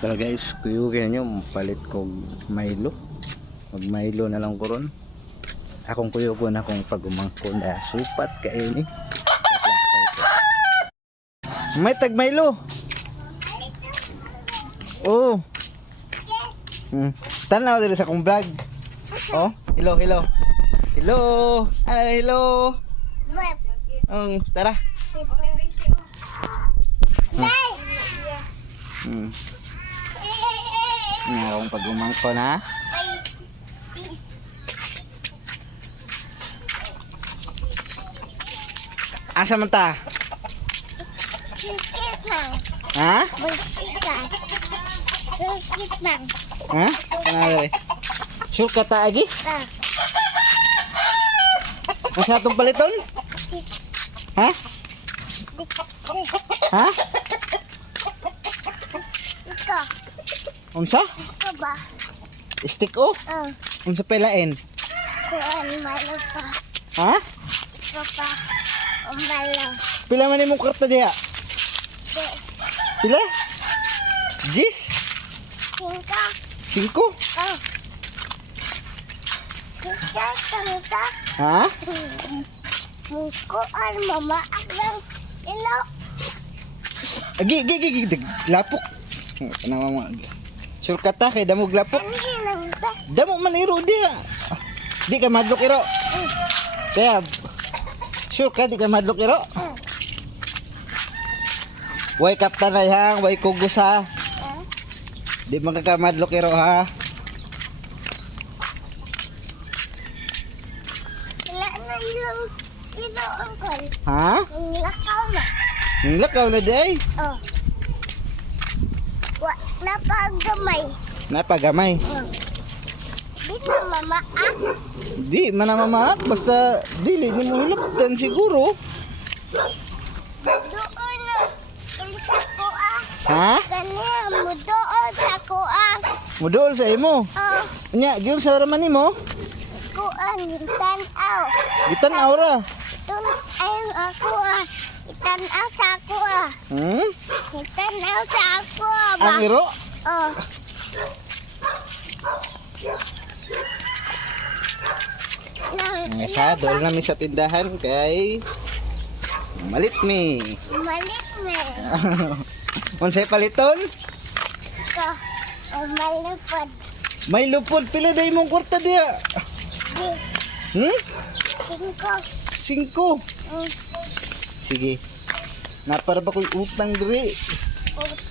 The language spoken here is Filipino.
Tara guys, kuyugin nyo, palit ko Milo. Mag Milo na lang ko ron. Akong kuyugon akong pagumangkon na supat kayo ni. May tag Milo. Oh. Tanaw dili sa akong vlog. Oh, hello, hello. Hello. Ay, hello. Tara. Nga akong pagumangkon ha. Asa man ta? Ha? Ha? Ano sure ka ta agi? Ang sa atong paliton? Ha? Ha? Unsa? Stick o? Unsa pelain? Ha? Pila man imong karta diha? Pila? 10? 5? Ha? Mama ang ilo. Agi, lapok. Kanang mga sure ka ta kay damog lapok. Damo man iro diha. Di ka madlok iro. Kaya sure ka di ka madlok iro. Way kaptan ay hang, way kugos ha. Di man ka madlok iro ha. Wala na ilo uncle. Ha? Nilakaw na. Nilakaw na day. Oh. Napagamay. Napagamay. Di na mama ah. Di man na mamaak basta dili ni mo hilaptan siguro. Doon na. Sa kuha. Ha? Kanya mo doon sa kuha. Mudol sa imo. Oh. Nya gyud sa raman nimo. Kuha tanaw. Gitan-aw ra. Doon ay ako ah. Itanaw sa ako ah. Itanaw sa ako ah. Ang iro? Oh. Ang isa, doon namin sa tindahan kay malit mi. Malit na. Unsay paliton? Ito. Malipad. May lupod pila day mong kwarta diha. Di. 5. 5. Sige. Napara ba ko'y utang diri? Utang.